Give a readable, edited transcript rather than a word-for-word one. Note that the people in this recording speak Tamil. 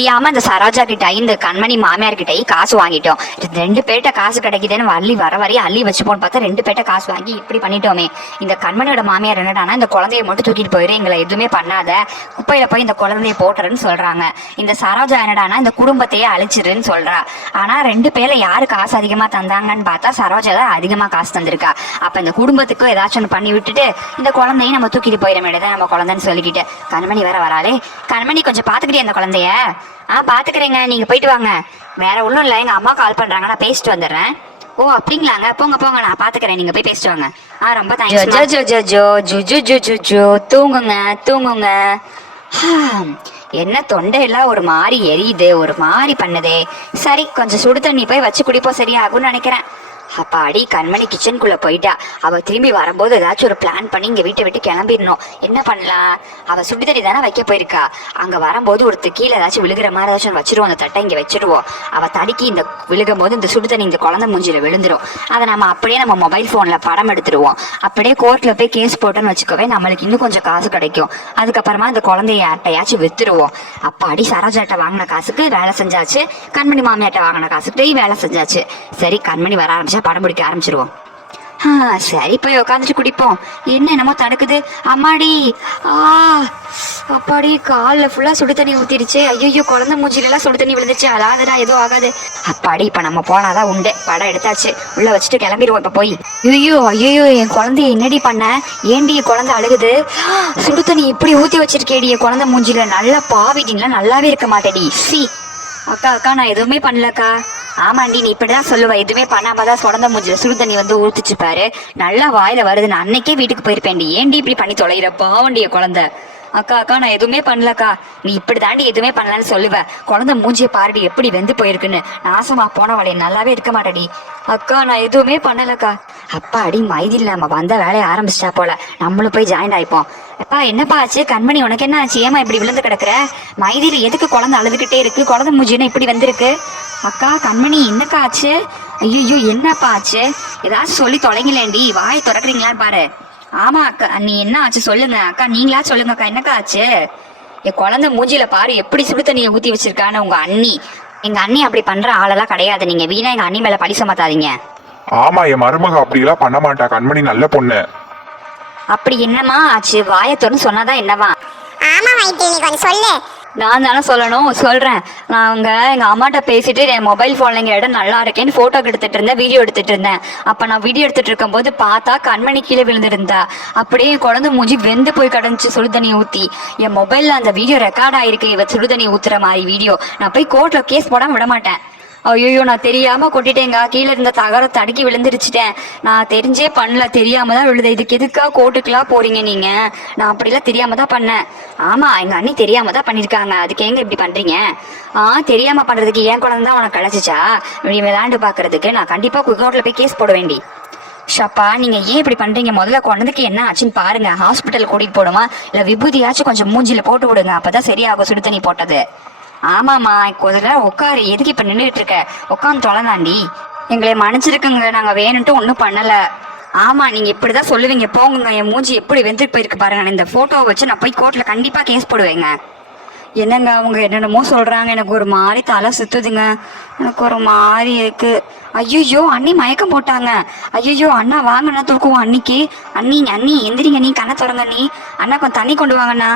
தெரியாம இந்த சரோஜா கிட்ட இந்த கண்மணி மாமியார் கிட்ட காசு வாங்கிட்டோம். 2 பேர்ட்ட காசு கிடைக்குதுன்னு அள்ளி வர வரையும் அள்ளி வச்சுப்போன்னு பார்த்தா 2 பேர்ட்ட காசு வாங்கி இப்படி பண்ணிட்டோமே. இந்த கண்மணியோட மாமியார் என்னடானா இந்த குழந்தைய மட்டும் தூக்கிட்டு போயிரு, எங்களை எதுவுமே பண்ணாத, குப்பையில போய் இந்த குழந்தைய போட்டுருன்னு சொல்றாங்க. இந்த சரோஜா என்னடானா இந்த குடும்பத்தையே அழிச்சிருன்னு சொல்றா. ஆனா 2 பேர்ல யாரு காசு அதிகமா தந்தாங்கன்னு பார்த்தா சரோஜா தான் அதிகமா காசு தந்திருக்கா. அப்ப இந்த குடும்பத்துக்கும் ஏதாச்சும் ஒன்று பண்ணி விட்டுட்டு இந்த குழந்தையும் நம்ம தூக்கிட்டு போயிட வேண்டியதான் நம்ம குழந்தைன்னு சொல்லிக்கிட்டு. கண்மணி வேற வராளே. கண்மணி கொஞ்சம் பாத்துக்கிட்டே அந்த குழந்தைய. பாத்துக்கிறேங்க, நீங்க போயிட்டு வாங்க. வேற ஒன்றும் இல்லை, எங்க அம்மா கால் பண்றாங்க, நான் பேசிட்டு வந்துடுறேன். ஓ அப்படிங்களாங்க, போங்க போங்க, நான் பாத்துக்கிறேன், நீங்க போய் பேசிட்டு வாங்க. ரொம்ப தேங்க்ஸ். தூங்குங்க தூங்குங்க. என்ன தொண்டையெல்லாம் ஒரு மாதிரி எரியுது, ஒரு மாதிரி பண்ணுதே. சரி கொஞ்சம் சுடு தண்ணி போய் வச்சு குடிப்போம், சரியாகும்னு நினைக்கிறேன். அப்பாடி கண்மணி கிச்சனுக்குள்ள போயிட்டா. அவ திரும்பி வரும்போது ஏதாச்சும் ஒரு பிளான் பண்ணி இங்க வீட்டை விட்டு கிளம்பிடணும். என்ன பண்ணலாம்? அவ சுடுதண்ணி தானே வைக்க போயிருக்கா. அங்க வரும்போது ஒரு கீழே ஏதாச்சும் விழுகிற மாதிரி ஏதாச்சும் வச்சிருவோம், அந்த தட்டை இங்க வச்சிருவோம். அவ தடுக்கி இந்த விழுகும் போது இந்த சுடுதண்ணி இந்த குழந்தை மூஞ்சில விழுந்துரும். அதை நம்ம அப்படியே நம்ம மொபைல் போன்ல படம் எடுத்துருவோம். அப்படியே கோர்ட்ல போய் கேஸ் போட்டோன்னு வச்சுக்கோவே, நம்மளுக்கு இன்னும் கொஞ்சம் காசு கிடைக்கும். அதுக்கப்புறமா இந்த குழந்தைய யார்ட்டையாச்சும் வித்துருவோம். அப்பாடி சரோஜாட்ட வாங்கின காசுக்கு வேலை செஞ்சாச்சு, கண்மணி மாமியாட்ட வாங்கின காசுக்கு வேலை செஞ்சாச்சு. சரி கண்மணி வர ஆரம்பிச்சா படம் பிடிக்க ஆரம்பிச்சிருவோம். சரி போய் உட்காந்துட்டு குடிப்போம். என்னமோ தடுக்குது. அம்மாடி, அப்பாடி காலில் ஃபுல்லா சுடு தண்ணி ஊத்திருச்சு. ஐயோ குழந்தை மூஞ்சில எல்லாம் சுடு தண்ணி விழுந்துச்சு. அதாவதுடா எதுவும் ஆகாது. அப்பாடி இப்ப நம்ம போனாதான் உண்டு. படம் எடுத்தாச்சு, உள்ள வச்சுட்டு கிளம்பிடுவோம் இப்ப போய். ஐயோ என் குழந்தைய என்னடி பண்ண? ஏண்டி என் குழந்தை அழுகுது? சுடு தண்ணி இப்படி ஊத்தி வச்சிருக்கேடி என் குழந்தை மூஞ்சில. நல்லா பாவிட்டீங்களா? நல்லாவே இருக்க மாட்டேடி. சி அக்கா நான் எதுவுமே பண்ணலக்கா. ஆமாண்டி, நீ இப்படிதான் சொல்லுவ, எதுவுமே பண்ணாமதான் குழந்தை மூஞ்சில சுடு தண்ணி வந்து ஊத்துச்சு பாரு, நல்லா வாயில வருது. நான் அன்னைக்கே வீட்டுக்கு போயிருப்பேன்டி. ஏண்டி இப்படி பண்ணி தொலைகிற பாவண்டிய குழந்தை? அக்கா நான் எதுவுமே பண்ணலக்கா. நீ இப்படி தாண்டி எதுவுமே பண்ணலன்னு சொல்லுவ. குழந்தை மூஞ்சிய பாருடி எப்படி வெந்து போயிருக்குன்னு. நாசமா போனவளே, நல்லாவே இருக்க மாட்டேடி. அக்கா நான் எதுவுமே பண்ணலக்கா. அப்பா அடி மைதில், நம்ம வந்த வேலையை ஆரம்பிச்சிட்டா போல, நம்மளும் போய் ஜாயின் ஆயிப்போம். அப்பா என்னப்பா ஆச்சு? கண்மணி உனக்கு என்ன ஆச்சு? ஏமா இப்படி விழுந்து கிடக்குற? மைதில் எதுக்கு குழந்தை அழுதுகிட்டே இருக்கு? குழந்தை மூஞ்சின்னு இப்படி வந்திருக்கு. அக்கா கண்மணி என்னக்கா ஆச்சு? ஐயோ என்னப்பா ஆச்சு? ஏதாச்சும் சொல்லி தொலைங்களேண்டி, வாயை திறக்கிறீங்களான்னு பாரு. ஆமா அக்கா, நீ என்ன ஆச்சு சொல்லுங்க அக்கா. நீங்களா சொல்லுங்க அக்கா, என்னக்கா ஆச்சு? என் குழந்தை மூஞ்சில பாரு எப்படி சுடு தண்ணியை ஊத்தி வச்சிருக்கான்னு உங்க அண்ணி. எங்க அண்ணி அப்படி பண்ற ஆளெல்லாம் கிடையாது. நீங்க வீணா எங்க அண்ணி மேல பழி சுமத்தாதீங்க. ஆமா, என் மருமக அப்படிலாம் பண்ண மாட்டா. கண்மணி நல்ல பொண்ணு. அப்படி என்னமா ஆச்சு? வாயத்தோன்னு சொன்னாதான் என்னவா? ஆமா மைத்திலி, நீ கொஞ்சம் சொல்லு. நான் தானே சொல்லணும், சொல்றேன். நான் எங்க அம்மாட்ட பேசிட்டு என் மொபைல் போன்ல எங்க இடம் நல்லா இருக்கேன்னு போட்டோ எடுத்துட்டு இருந்தேன், வீடியோ எடுத்துட்டு இருந்தேன். அப்ப நான் வீடியோ எடுத்துட்டு இருக்கும் போது பார்த்தா கண்மணி கீழே விழுந்துருந்தா. அப்படியே என் குழந்தை மூஞ்சி வெந்து போய் கிடந்துச்சு சுடுதண்ணி ஊத்தி. என் மொபைல்ல அந்த வீடியோ ரெக்கார்ட் ஆயிருக்கு, இவ சுடுதண்ணி ஊத்துற மாதிரி வீடியோ. நான் போய் கோர்ட்ல கேஸ் போடாம விட மாட்டேன். ஐயோ நான் தெரியாம கொட்டிட்டேங்க, கீழே இருந்த தகரம் தடுக்கி விழுந்துருச்சுட்டேன். நான் தெரிஞ்சே பண்ணல, தெரியாம தான் விழுது. இதுக்கு எதுக்கா கோர்ட்டுக்கெல்லாம் போறீங்க நீங்க? நான் அப்படிலாம் தெரியாம தான் பண்ணேன். ஆமா எங்க அண்ணி தெரியாம தான் பண்ணிருக்காங்க, அதுக்கு எங்க இப்படி பண்றீங்க? தெரியாம பண்றதுக்கு என் குழந்தை தான் உனக்கு கிடைச்சிச்சா? இப்படி விளையாண்டு பாக்குறதுக்கு நான் கண்டிப்பா கோர்ட்ல போய் கேஸ் போட வேண்டி. ஷப்பா நீங்க ஏன் இப்படி பண்றீங்க? முதல்ல குழந்தைக்கு என்ன ஆச்சுன்னு பாருங்க. ஹாஸ்பிட்டல் கூட்டிட்டு போடுமா, இல்ல விபூதியாச்சும் கொஞ்சம் மூஞ்சில போட்டு விடுங்க, அப்பதான் சரியாகும் சுடு தண்ணி போட்டது. ஆமாம்மா கொஞ்ச நேரம் உட்காரு, எதுக்கு இப்ப நின்றுட்டு இருக்க? உட்காந்து தொலைதாண்டி. எங்களை மன்னிச்சிருக்குங்க, நாங்க வேணும்ட்டு ஒன்றும் பண்ணல. ஆமா நீங்க இப்படிதான் சொல்லுவீங்க, போங்குங்க. என் மூஞ்சி எப்படி வெந்துட்டு போயிருக்கு பாருங்க. நான் இந்த போட்டோவை வச்சு நான் போய் கோர்ட்ல கண்டிப்பா கேஸ் போடுவேங்க. என்னங்க அவங்க என்னென்னமோ சொல்றாங்க, எனக்கு ஒரு மாதிரி தலை சுத்துதுங்க, எனக்கு ஒரு மாதிரி இருக்கு. ஐயோ அண்ணி மயக்கம் போட்டாங்க. ஐயோ அண்ணா வாங்கண்ணா தூக்குவோம் அன்னிக்கு. அண்ணி எந்திரிங்க, நீ கண்ணை திறங்க, நீ அண்ணா கொஞ்சம் தண்ணி கொண்டு வாங்கண்ணா.